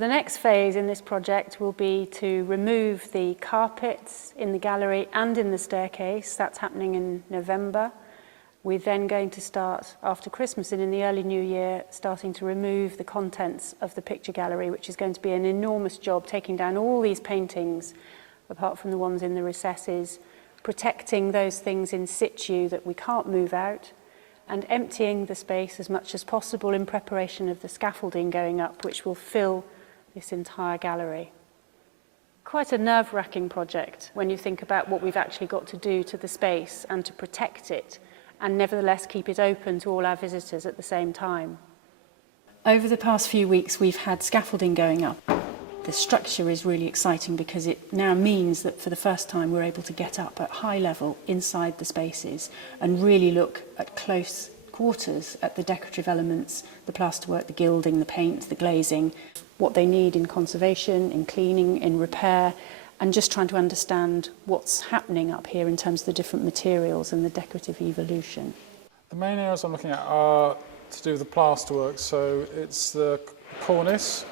The next phase in this project will be to remove the carpets in the gallery and in the staircase. That's happening in November. We're then going to start after Christmas and in the early new year, starting to remove the contents of the picture gallery, which is going to be an enormous job, taking down all these paintings, apart from the ones in the recesses, protecting those things in situ that we can't move out, and emptying the space as much as possible in preparation of the scaffolding going up, which will fill this entire gallery. Quite a nerve-wracking project when you think about what we've actually got to do to the space and to protect it, and nevertheless keep it open to all our visitors at the same time. Over the past few weeks, we've had scaffolding going up. The structure is really exciting because it now means that for the first time we're able to get up at high level inside the spaces and really look at close quarters at the decorative elements, the plasterwork, the gilding, the paint, the glazing, what they need in conservation, in cleaning, in repair, and just trying to understand what's happening up here in terms of the different materials and the decorative evolution. The main areas I'm looking at are to do with the plasterwork, so it's the cornice,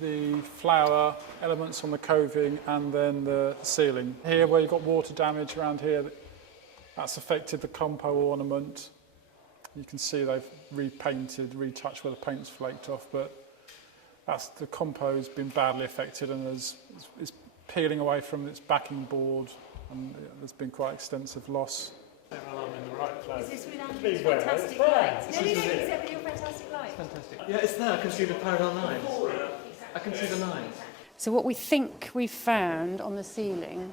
the flower elements on the coving, and then the ceiling. Here where you've got water damage around here, that's affected the compo ornament. You can see they've repainted, retouched where the paint's flaked off, but the compo's been badly affected and is peeling away from its backing board, and there's been quite extensive loss. I'm in the right place. Is this with Andrew's fantastic lights? No, except with your fantastic lights. Fantastic. Yeah, it's there. I can see the parallel lines. I can see the lines. So what we think we've found on the ceiling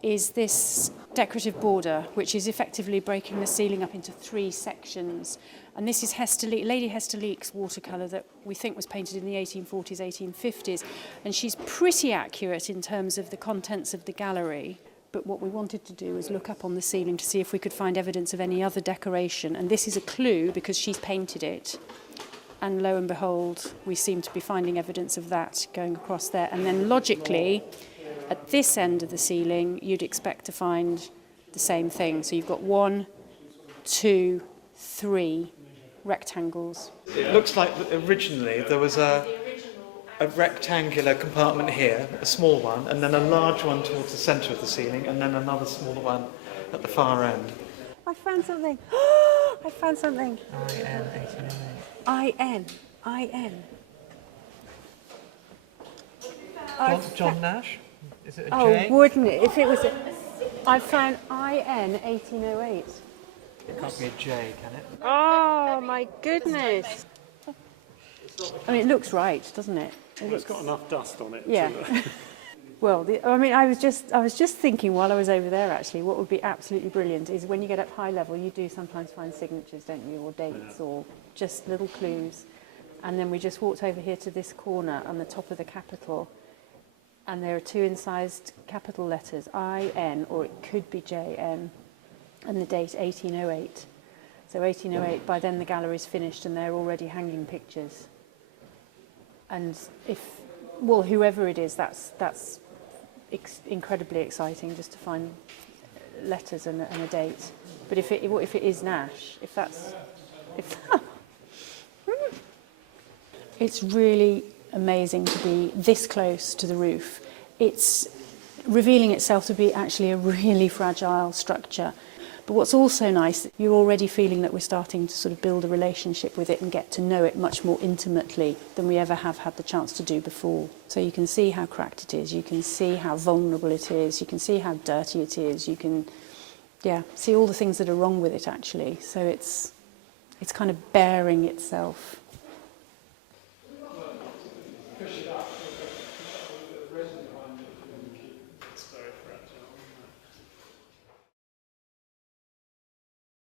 is this decorative border, which is effectively breaking the ceiling up into 3 sections. And this is Lady Hester Leake's watercolour that we think was painted in the 1840s, 1850s. And she's pretty accurate in terms of the contents of the gallery. But what we wanted to do was look up on the ceiling to see if we could find evidence of any other decoration. And this is a clue because she's painted it. And lo and behold, we seem to be finding evidence of that going across there. And then logically, at this end of the ceiling, you'd expect to find the same thing. So you've got 1, 2, 3 rectangles. It looks like originally there was a rectangular compartment here, a small one, and then a large one towards the centre of the ceiling, and then another smaller one at the far end. I found something. I found something. IN 1808. IN. John Nash? Is it a Oh, J? wouldn't it? If it was I found IN 1808. It can't be a J, can it? Oh, my goodness. I mean, it looks right, doesn't it? It's got enough dust on it. Yeah. Well, I was just thinking while I was over there, actually, what would be absolutely brilliant is when you get up high level, you do sometimes find signatures, don't you, or dates, or just little clues. And then we just walked over here to this corner on the top of the Capitol, and there are 2 incised capital letters, IN, or it could be JN, and the date 1808. So 1808, by then the gallery's finished and they're already hanging pictures. And whoever it is, that's incredibly exciting just to find letters and a date. But if it is Nash, it's really amazing to be this close to the roof. It's revealing itself to be actually a really fragile structure. But what's also nice, you're already feeling that we're starting to sort of build a relationship with it and get to know it much more intimately than we ever have had the chance to do before. So you can see how cracked it is, you can see how vulnerable it is, you can see how dirty it is, you can see all the things that are wrong with it actually. So it's kind of bearing itself.